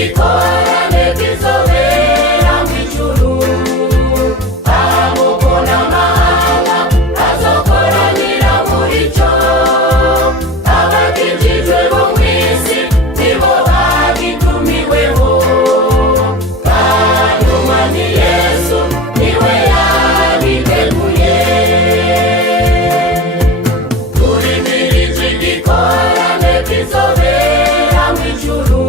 ibikorane bizobera mw'ijuru, amoko n'amahanga azokoranira muri cyo, abakijijwe bo mw'isi nibo bagitumiweho, kandi umwami Yesu niwe yabiteguye. Turimirije igikorane bizobera mw'ijuru,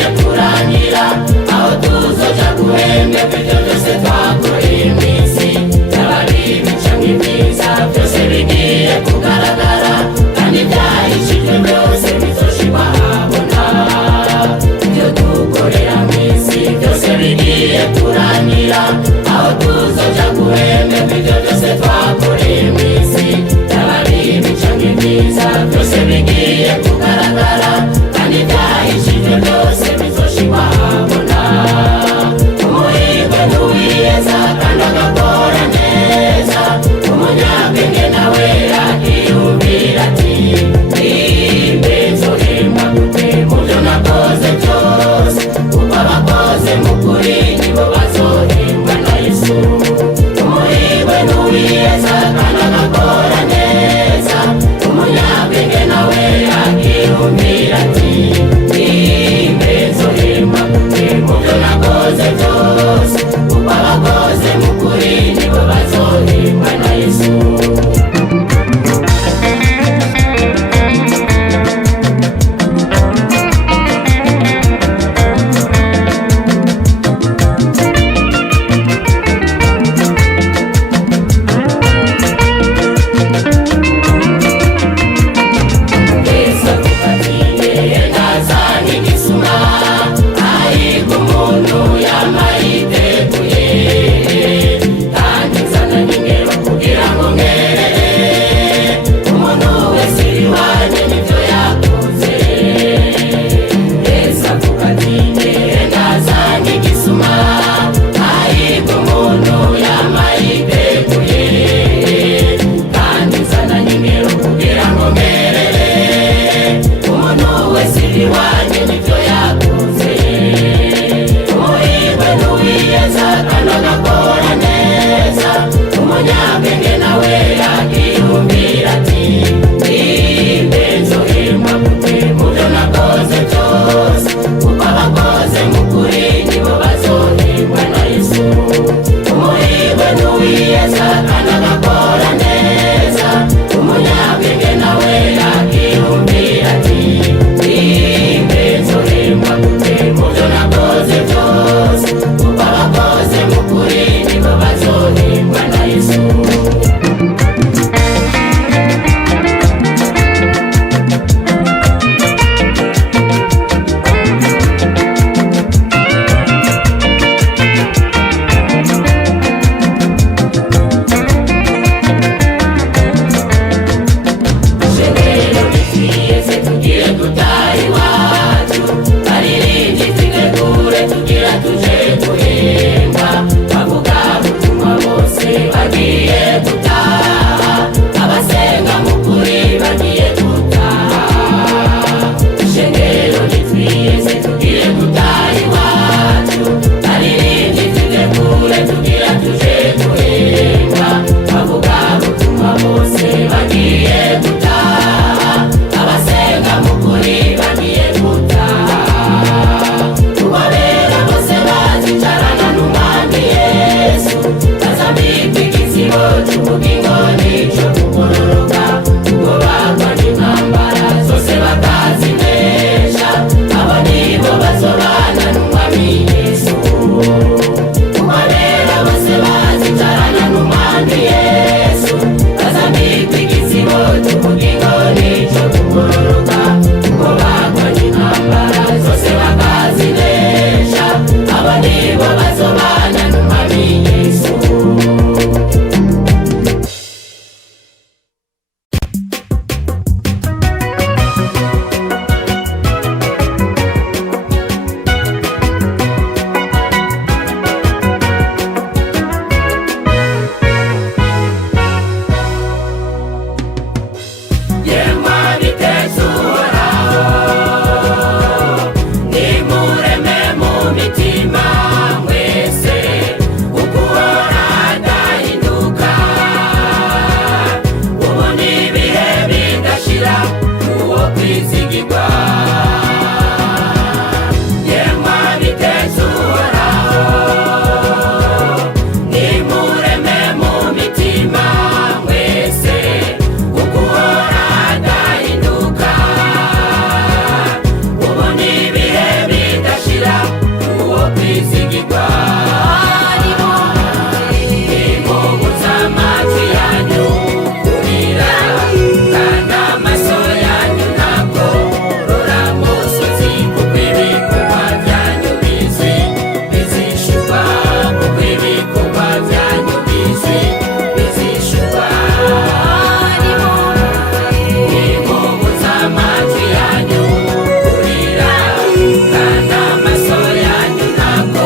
bigiye kurangira, aho tuzoja guhembera ibyo byose twakoreye iminsi y'ababibi canke ibyiza byose bigiye kugaragara, kandi ibyahishijwe byose bizoshirwa ahabona. Ibyo dukorera mw'isi byose bigiye kurangira, aho tuzoja guhembera ibyo byose twakoreye mw'isi y'ababibi canke ibyiza byose bigiye kugaragara, kandi ibyahishijwe byose bizoshirwa kugirwa. Nimubuze amatwi yanyu kurira, kandi amaso yanyu ntabwo rora musozi, kuko ibikorwa byanyu bizwi bizishurwa, kuko ibikorwa byanyu bizwi bizishurwa. Nimubuze amatwi yanyu kurira, kandi amaso yanyu ntabwo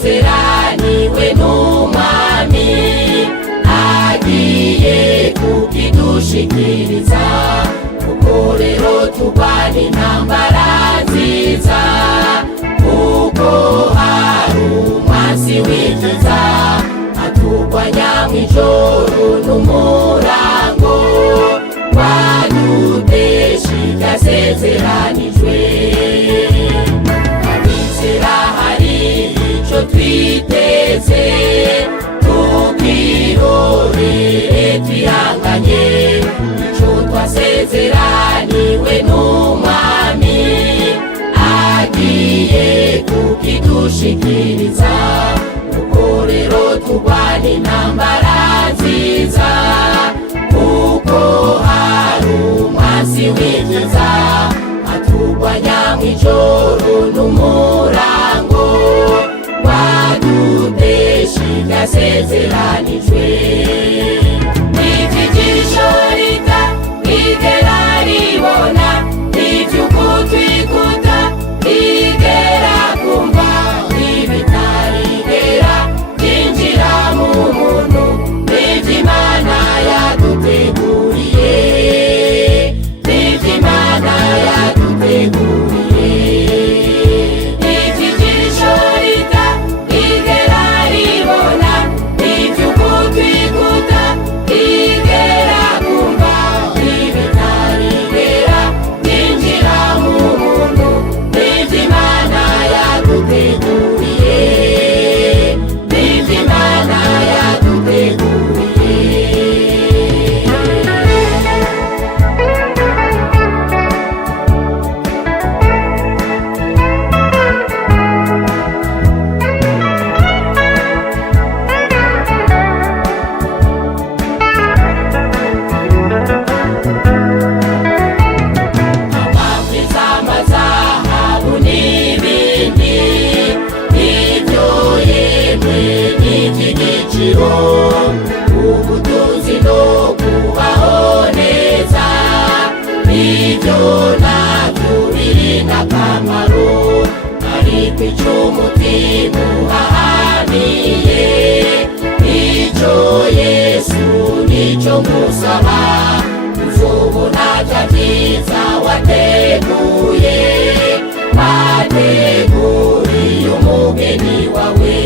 twasezeraniwe n'umwami agiye kukidushikiriza. Kuko rero turwana intambara nziza, kuko hari umwansi w'ikiza aturwanya mw'ijoro n'umurango, wadutesha ibyasezeranijwe. Abizera hari ico twiteze, tukirorere twihanganye ico twasezeraniwe n'umwami agiye kukidushikiriza. Kuko rero turwana intambara nziza, kuko hari umwansi w'ikiza aturwanya mw'ijoro n'umurango, wadutesha ibyasezeranijwe. Ivy'ijisho ritigera ribona, ivy'ugutwi kutigera kumva, ibitarigera vyinjira mu muntu, ivy'Imana yaduteguriye, ivy'Imana yaduteguriye. Ivy'ijisho ritigera ribona, ivy'ugutwi kutigera kumva, ibitarigera vyinjira mu muntu, ivy'Imana yaduteguriye, ivy'Imana yaduteguriye. Amafeza, amazahabu n'ibindi, ivyo yemwe n'ivy'igiciro, ubutunzi no kubaho neza, ivyo navyo biri n'akamaro. Ariko ico umutima uhahamiye, ico Yesu nico ngusaba, uzobona vya vyiza wateguye, wateguriye umugeni wawe.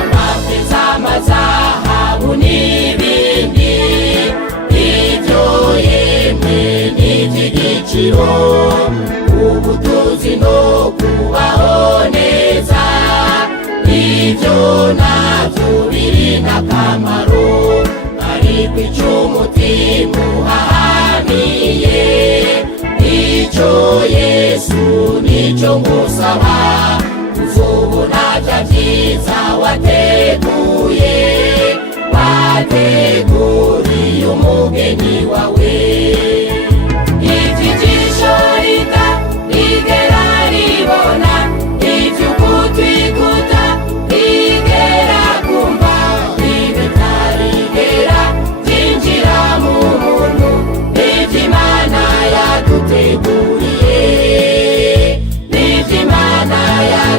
Amafeza, amazahabu n'ibindi, ivyo yemwe n'ivy'igiciro, ubutunzi no kubaho neza, ivyo navyo biri n'akamaro. Ariko ico umutima uhahamiye, ico Yesu nico ngusaba, uzobona vya vyiza wateguye, wateguriye umugeni wawe. Ivy'ijisho ritigera ribona, ivy'ugutwi kutigera kumva, ibitarigera vyinjira mu muntu, ivy'Imana yaduteguriye, ivy'Imana yaduteguriye.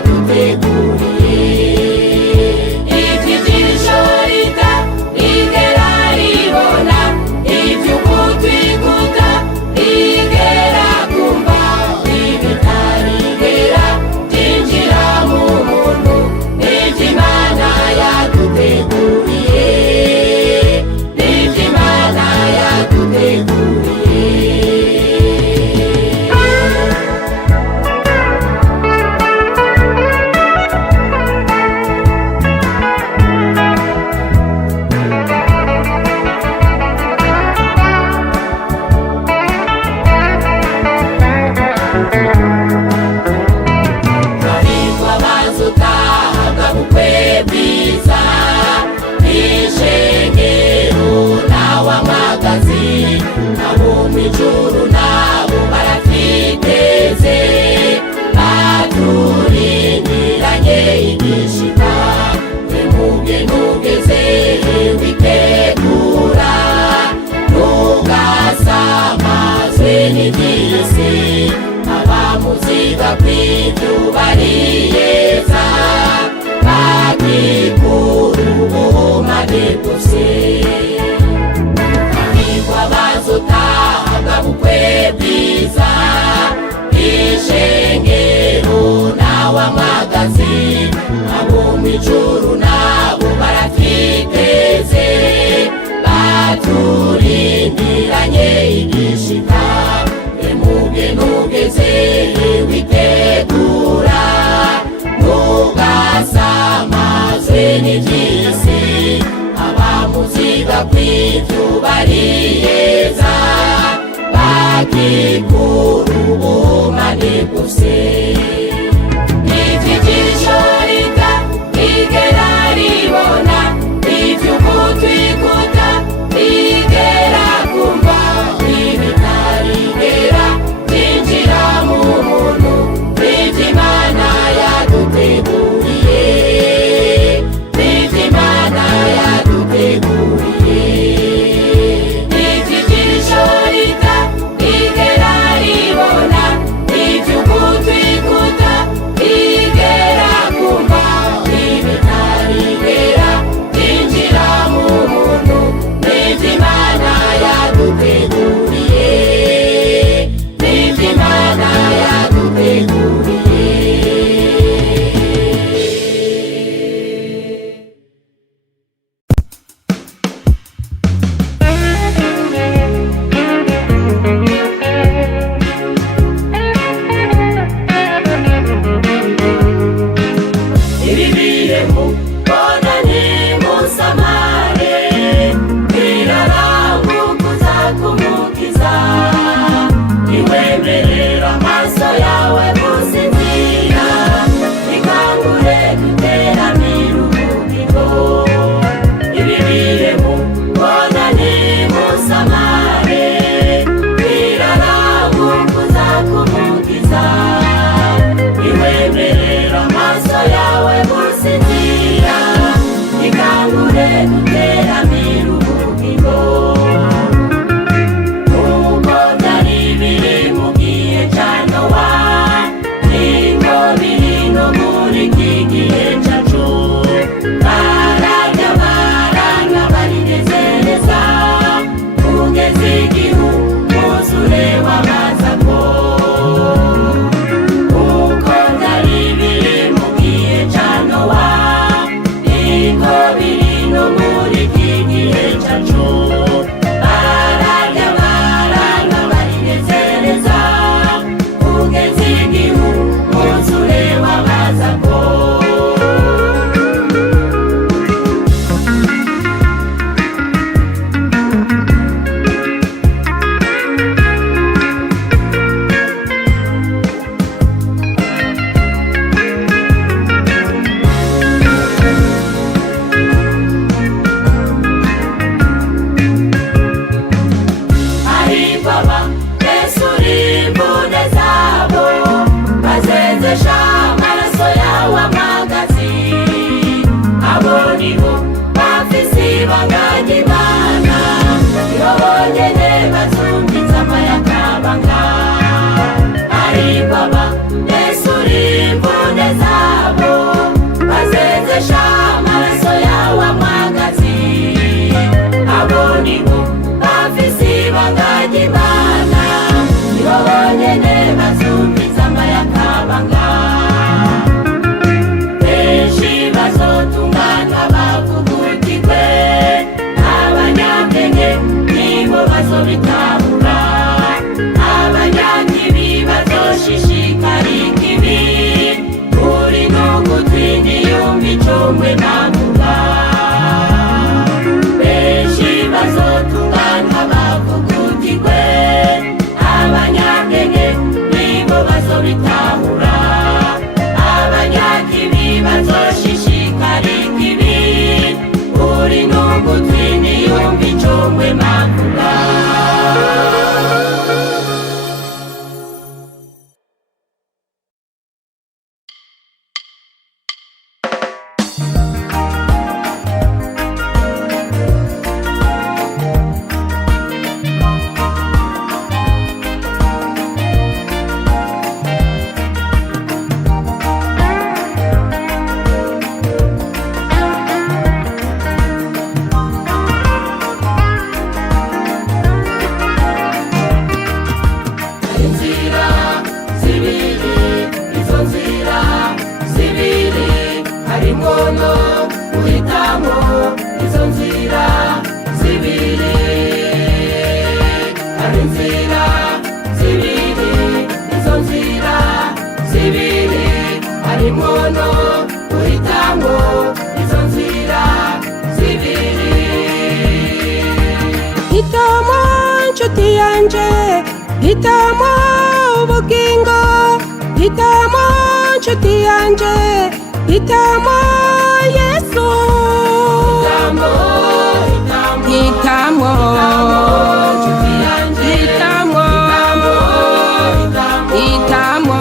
bamuziga kwivyubariyeza bagikura ubuhumane bwose ahirwa bazotahabwa bukwe bwiza ishengero n'awamagazi abo mw'ijuru nabo baratwiteze baturindiranye igishika emuge nugeze witegura ntugasamazwe n'ivy'isi abamuziga kwivyubariyeza bagikura ubuhumane bwose ivy'ijisho rigera ribona ivy'ugutwi kutarigera kumva ibitarigera byinjira mu muntu ivy'Imana yaduteguriye ivy'Imana yaduteguriye ivy'ijisho rigera ribona ivy'ugutwi kutarigera kumva ibitarigera byinjira mu muntu ivy'Imana yaduteguriye ivy'Imana yaduteguriye. Ibi bihembo mbona ntimusamare birarangukuza kumukiza niwemerera amaso yawe gusinzira ikangure guteramira ubugingo ibi bihembo mbona ntimusamare birarangukuza kumukiza niwemerera amaso yawe gusinzira ikangure guteramira ubugingo nuko byari biri mu gihe cya Nowa niko biri no muri iki gihe cyacu bararya baranywa barinezereza kugeza igihe umwuzure wabazako uko byari biri mu gihe cya Nowa niko biri no muri iki gihe cyacu bararya baranywa barinezereza kugeza igihe umwuzure wabazako ariko abamesura imvune zabo bazezesha amaraso yawe amagazi abo nibo bafise ibanga ry'Imana nibo bonyene bazumviza amayakabanga ariko abamesura imvune zabo bazezesha amaraso yawe amagazi abo nibo bafise ibanga ry'Imana nibo bonyene bazumviza amayakabanga benshi bazotungana bavugukirwe abanyabwenge nibo bazobitahura abanyakibi bazoshishikara ikibi uri n'ugutwi ntiyumva ico mwe navuga benshi bazotungana bavugukirwe abanyabwenge nibo bazobitahura abanyakibi bazoshishikara ikibi uri n'ugutwi ntiyumva ico mwe navuga. hitamo nshuti yanjye, hitamo ubugingo, hitamo nshuti yanjye, hitamo Yesu, hitamo, hitamo, hitamo, hitamo,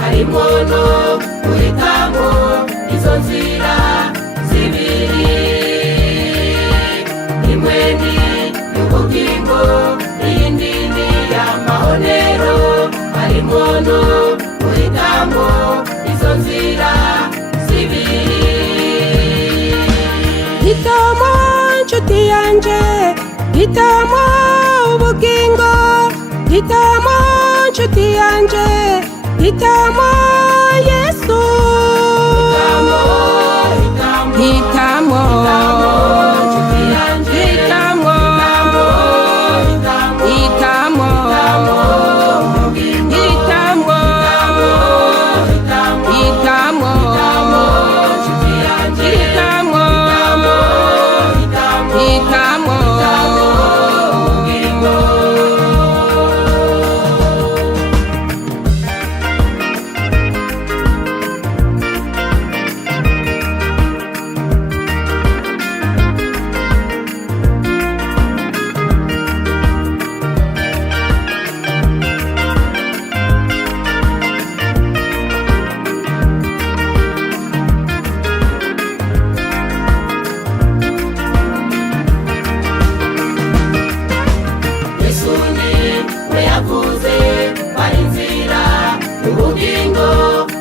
harimono guhitamo izo nzira zibiri, imwe ni y'ubugingo iyindi ni y'amahonero, harimono guhitamo izo nzira zibiri. Hitamo nshuti yanjye, hitamo ubugingo, hitamo nshuti yanjye, hitamo Yesu, hitamo, hitamo, hitamo, hitamo, hitamo,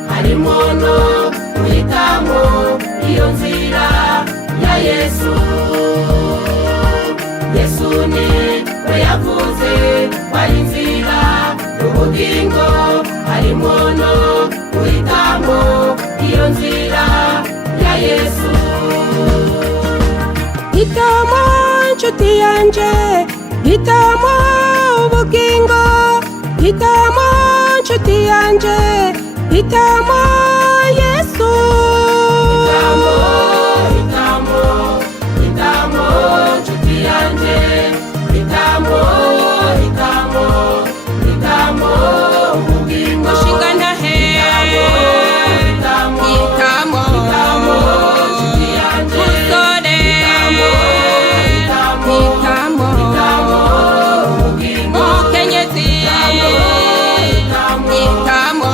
harimono guhitamo iyo nzira ya Yesu. Yesu ni we yavuze ari inzira y'ubugingo, harimono guhitamo iyo nzira ya Yesu. Hitamo nshuti yanjye, hitamo ubugingo, hitamo nshuti yanjye, hitamo Yesu, hitamo, hitamo, hitamo nshuti yanjye, hitamo, hitamo, hitamo ubugingo, mushinga ntahe, hitamo, hitamo, nshuti yanjye, musore, hitamo, hitamo, mukenyezi, hitamo, hitamo,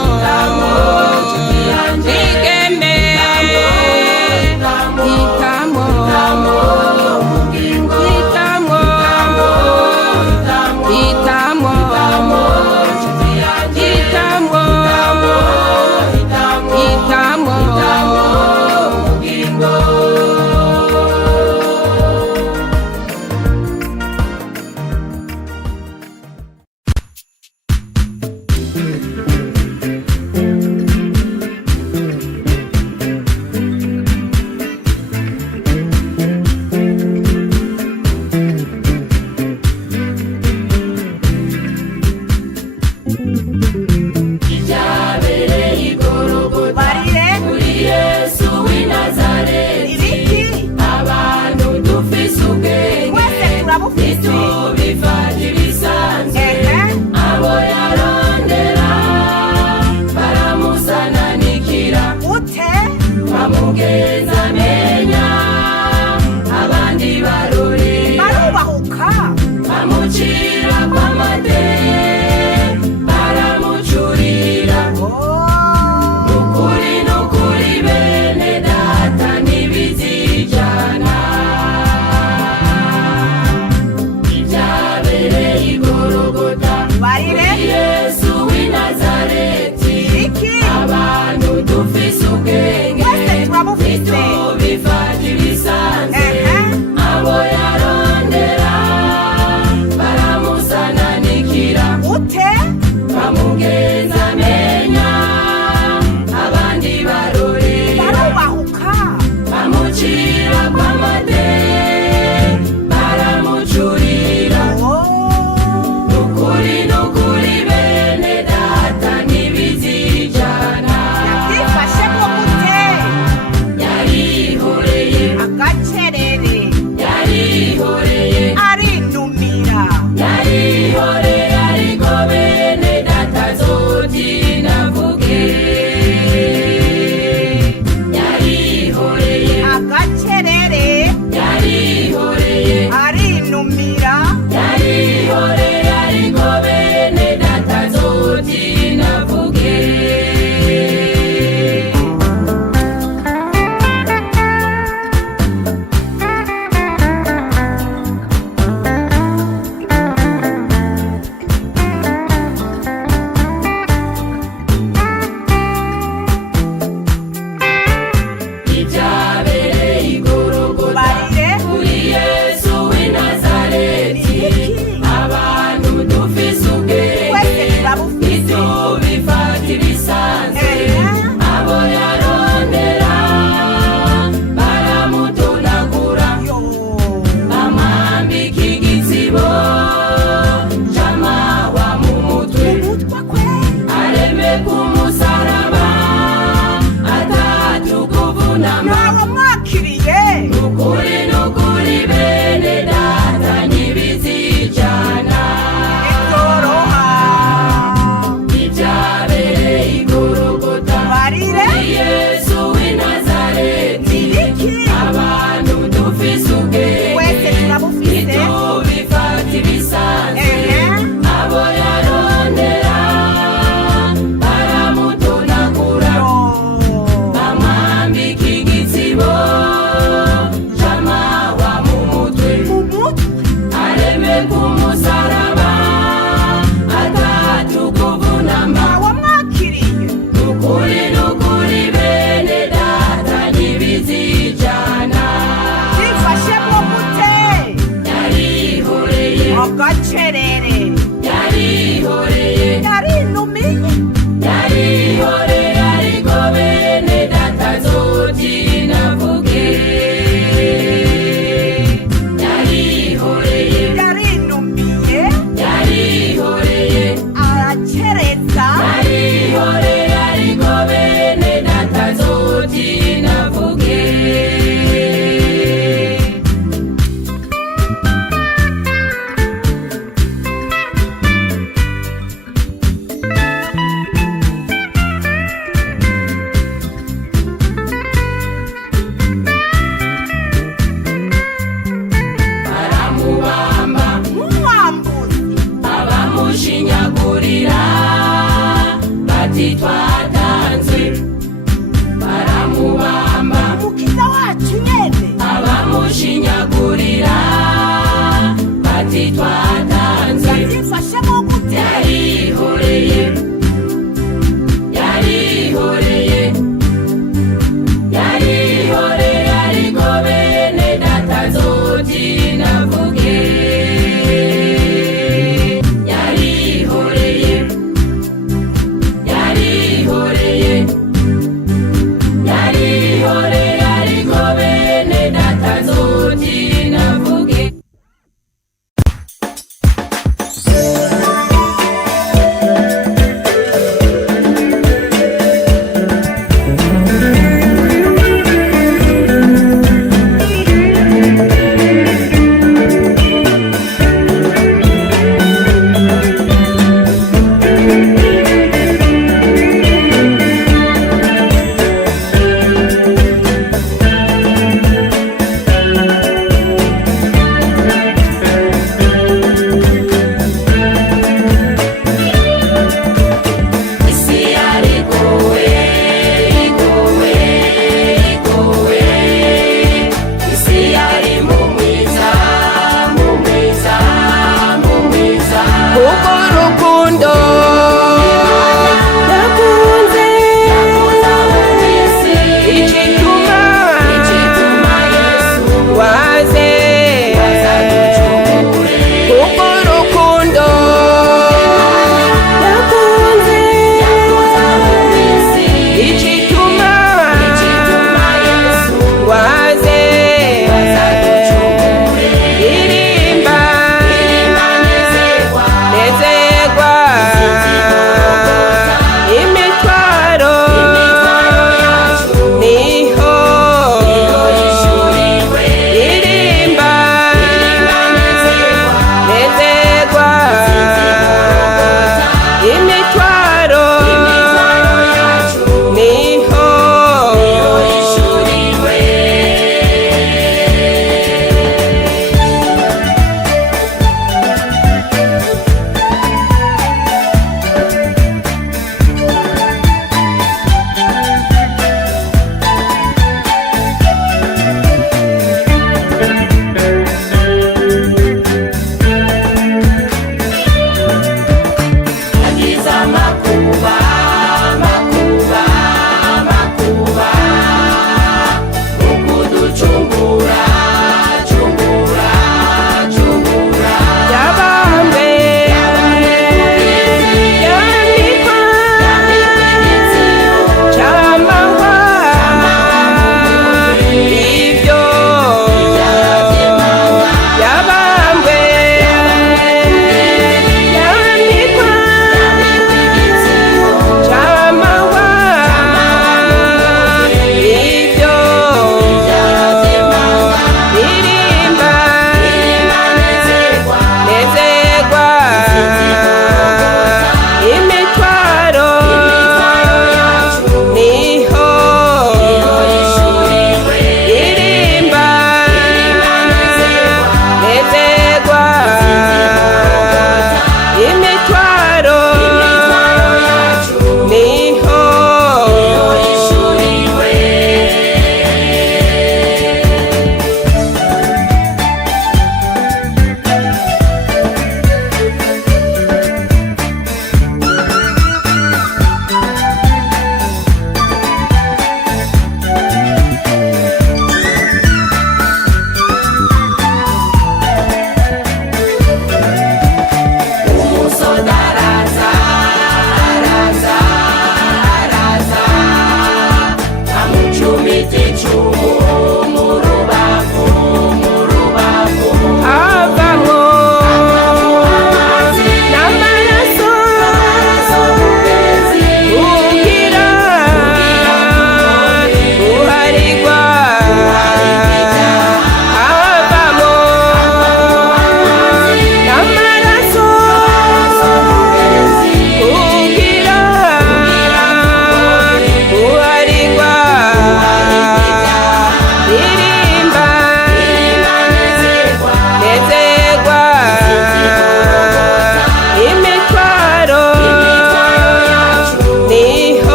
twatanze baramubamba, umukiza wacu nyene abamushinyagurira bati twatanze yavyifashemo gute? yarihoreye yarihoreye yarihoreye, ariko bene data nzotinda mvuge yarihoreye yarihoreye yarihoreye, ariko bene data nzotinda mvuge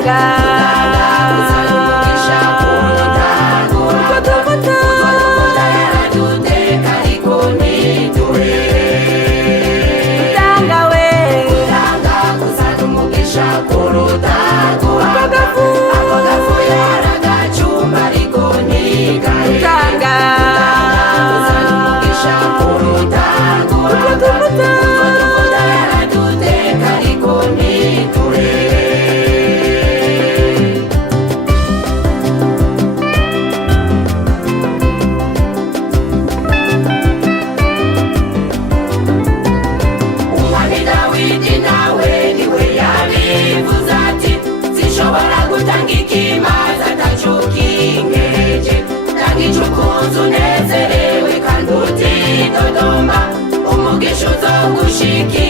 utanga uzana umugisha k'urutanga utwo tuvuta yaraduteka ariko ntituhe utanga we utanga uzana umugisha k'urutanga ako gafu yaragacumba ariko ntigahe utanga uzana umugisha k'urutanga utwo tuvuta yaraduteka ariko ntituhe umwami Dawidi nawe niwe yabivuze ati sinshobora gutanga ikimazi ataco kinkeje tanga icukunzi unezerewe kandi utidodomba umugisha uzogushikira